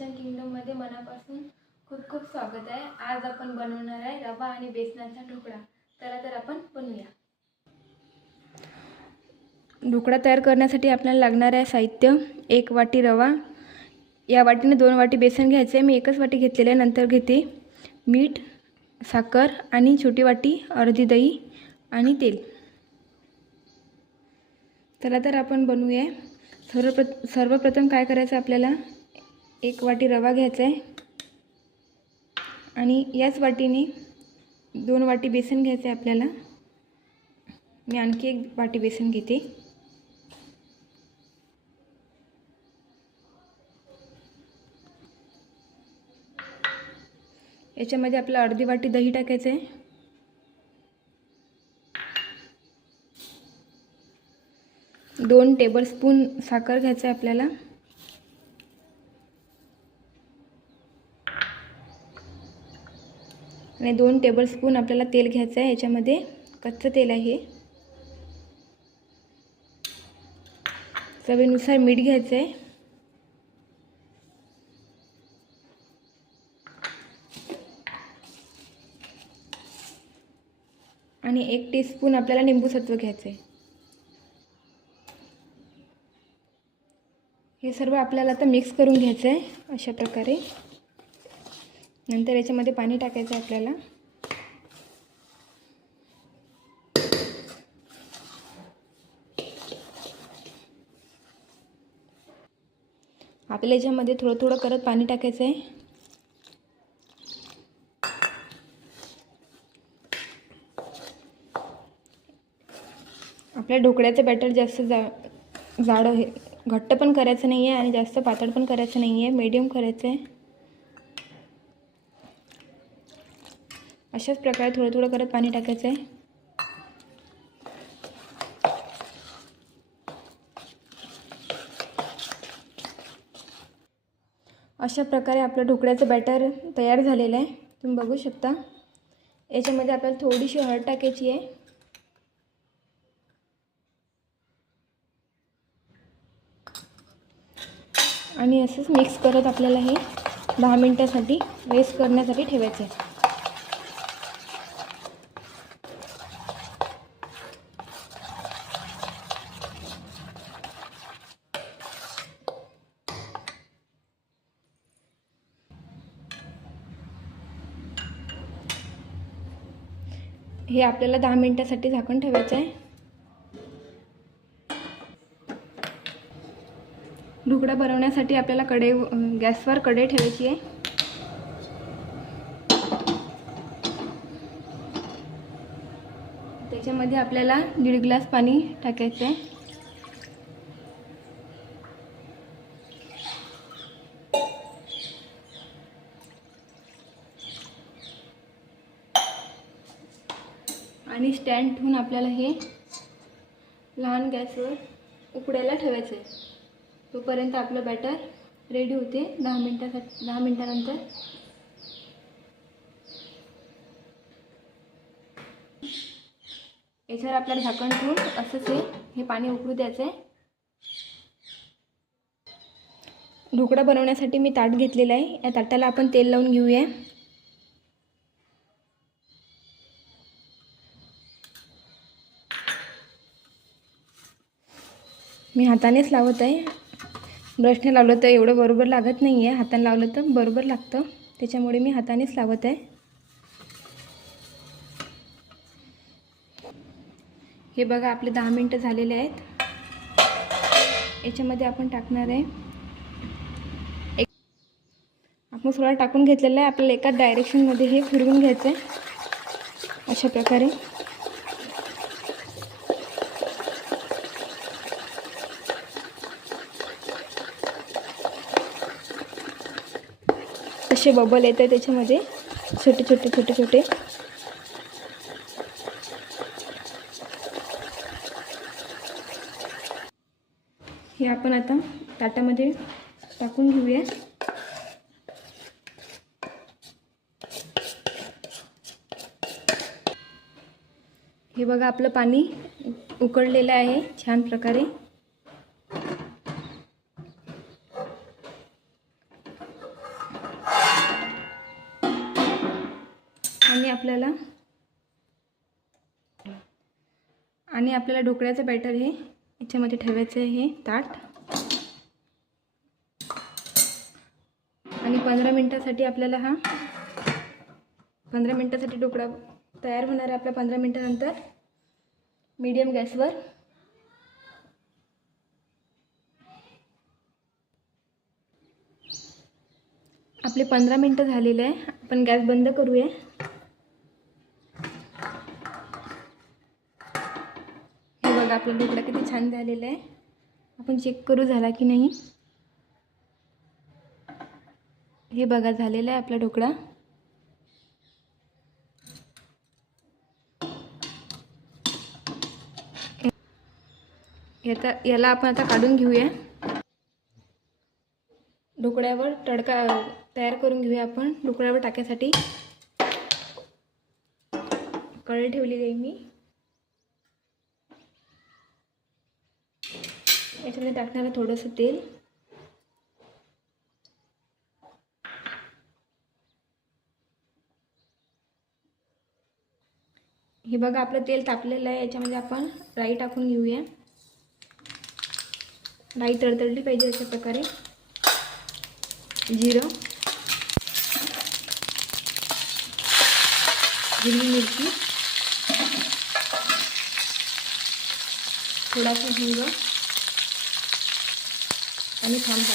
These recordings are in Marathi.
किचन किंगडममध्ये मनापासून खूप खूप स्वागत आहे। आज आपण बनवणार आहे रवा आणि बेसनाचा ढोकळा। चला तर आपण बनवूया। ढोकळा तयार करण्यासाठी आपल्याला लागणार आहे साहित्य 1 वाटी रवा, या वाटीने 2 वाटी बेसन घ्यायचे आहे। मी एकच वाटी घेतलेले आहे। नंतर घेते मीठ, साखर आणि छोटी वाटी अर्धी दही आणि तेल। चला तर आपण बनवूया। सर्वप्रथम काय करायचं आपल्याला 1 वाटी रवा घ्यायचा आहे आणि याच वाटीने 2 वाटी बेसन घ्यायचं आहे आपल्याला। मी आणखी 1 वाटी बेसन घेते। याच्यामध्ये आपल्याला अर्धी वाटी दही टाकायचं आहे। 2 टेबलस्पून साखर घ्यायचं आहे आपल्याला। आणि 2 टेबलस्पून आपल्याला तेल घ्यायचं आहे। याच्यामध्ये कच्चं तेल आहे। चवीनुसार मीठ घ्यायचं आहे। आणि 1 टीस्पून आपल्याला निंबूसत्व घ्यायचं आहे। हे सर्व आपल्याला आता मिक्स करून घ्यायचं आहे अशा प्रकारे। नंतर याच्यामध्ये पाणी टाकायचं आहे आपल्याला। आपल्याला याच्यामध्ये थोडं थोडं करत पाणी टाकायचं आहे। आपल्या ढोकळ्याचं बॅटर जास्त जाड आहे, घट्ट पण करायचं नाही आहे आणि जास्त पातळ पण करायचं नाही आहे, मीडियम करायचं आहे। अशाच प्रकारे थोडं थोडं करत पाणी टाकायचं आहे। अशा प्रकारे आपलं ढोकळ्याचं बॅटर तयार झालेलं आहे। तुम्ही बघू शकता। याच्यामध्ये आपल्याला थोडीशी हळद टाकायची आहे। आणि असंच मिक्स करत आपल्याला हे 10 मिनिटांसाठी रेस्ट करण्यासाठी ठेवायचे आहे। हे आपल्याला 10 मिनिटांसाठी झाकण ठेवायचं आहे। ढोकळा बनवण्यासाठी आपल्याला गॅसवर कढई ठेवायची आहे। त्याच्यामध्ये आपल्याला 1.5 ग्लास पाणी टाकायचं आहे। आणि स्टँड ठेवून आपल्याला हे लहान गॅसवर उकडायला ठेवायचं आहे। तोपर्यंत आपलं बॅटर रेडी होते 10 मिनिटानंतर। याच्यावर आपल्याला झाकण ठेवून असंच हे पाणी उकळू द्यायचं आहे। ढोकळा बनवण्यासाठी मी ताट घेतलेलं आहे। या ताटाला आपण तेल लावून घेऊया। मी हातानेच लावत आहे, ब्रशने लावलं तर एवढं बरोबर लागत नाही आहे, हाताने लावलं तर बरोबर लागतं, त्याच्यामुळे मी हातानेच लावत आहे। हे बघा आपले 10 मिनिटं झालेले आहेत। याच्यामध्ये आपण टाकणार आहे आपण सोडा टाकून घेतलेला आहे। आपल्याला एकाच डायरेक्शनमध्ये हे फिरवून घ्यायचं आहे अशा प्रकारे। असे बबल येतात त्याच्यामध्ये छोटे छोटे। हे आपण आता ताटामध्ये टाकून घेऊया। हे बघा आपलं पाणी उकळलेलं आहे छान प्रकारे। आणि आपल्याला ढोकळ्याचं बॅटर हे याच्यामध्ये ठेवायचं आहे, हे ताट. आणि 15 मिनटासाठी आपल्याला 15 मिनटासाठी ढोकळा तयार होणार आहे आपला. 15 मिनटानंतर मीडियम गॅसवर. आपले 15 मिनटं झालेले आहे. आपण गॅस बंद करूया. हे बघा आपला ढोकळा किती छान झालेला आहे. आपण चेक करू झाला की नाही. हे बघा झालेला आहे आपला ढोकळा. याला आपण आता काढून घेऊया. ढोकळ्यावर तडका तयार करून घेऊया आपण. ढोकळ्यावर टाकायसाठी कढई ठेवलेली आहे मी. याच्यामध्ये टाकणार आहे थोडंसं तेल. हे बघा आपलं तेल तापलेलं आहे. याच्यामध्ये आपण राई टाकून घेऊया. राई तडतडली पाहिजे अशा प्रकारे. जिरं, हिरवी मिरची, थोडासा हिंग आणि थांबा.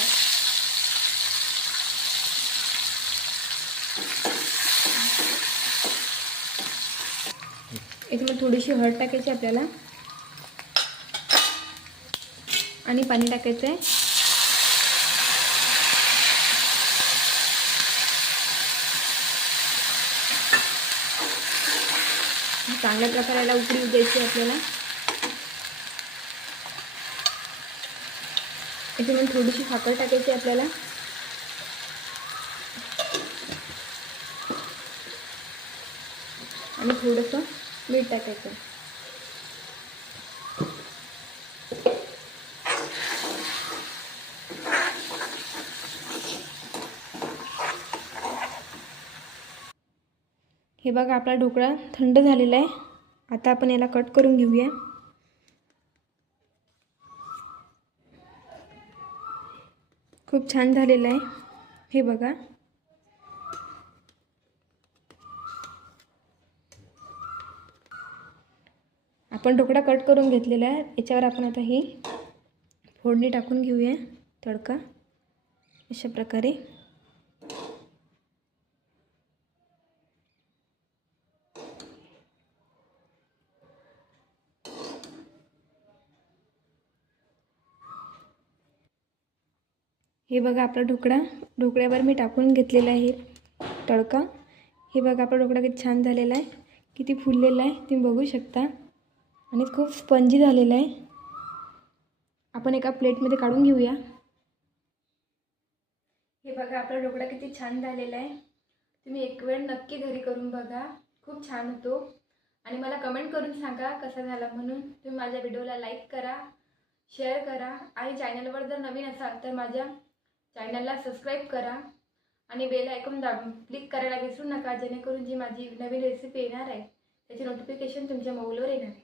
याच्यामध्ये थोडीशी हळद टाकायची आपल्याला आणि पाणी टाकायचं आहे. चांगल्या प्रकारे याला उकळी द्यायची आपल्याला. याच्यामध्ये थोडीशी साखर टाकायची आपल्याला आणि थोडंसं मीठ टाकायचं. हे बघा आपला ढोकळा थंड झालेला आहे. आता आपण याला कट करून घेऊया. खूप छान झालेला आहे. हे बघा. आपण ढोकळा कट करून घेतलेला आहे. याच्यावर आपण आता ही फोडणी टाकून घेऊया. तडका अशा प्रकारे. हे बघा आपला ढोकळ्यावर मी टाकून घेतलेला आहे तडका. हे बघा आपला ढोकळा किती छान झालेला आहे, किती फुललेला आहे तुम्ही बघू शकता आणि खूप स्पंजी झालेला आहे. आपण एका प्लेटमध्ये काढून घेऊया. हे बघा आपला ढोकळा किती छान झालेला आहे. तुम्ही एक वेळ नक्की घरी करून बघा, खूप छान होतो. आणि मला कमेंट करून सांगा कसा झाला म्हणून. तुम्ही माझ्या व्हिडिओला लाईक करा, शेअर करा आणि चॅनलवर जर नवीन असाल तर माझ्या चॅनलला सबस्क्राईब करा आणि बेल आयकॉन दाबून क्लिक करायला विसरू नका, जेणेकरून जी माझी नवीन रेसिपी येणार आहे त्याची नोटिफिकेशन तुमच्या मोबाईलवर येणार आहे.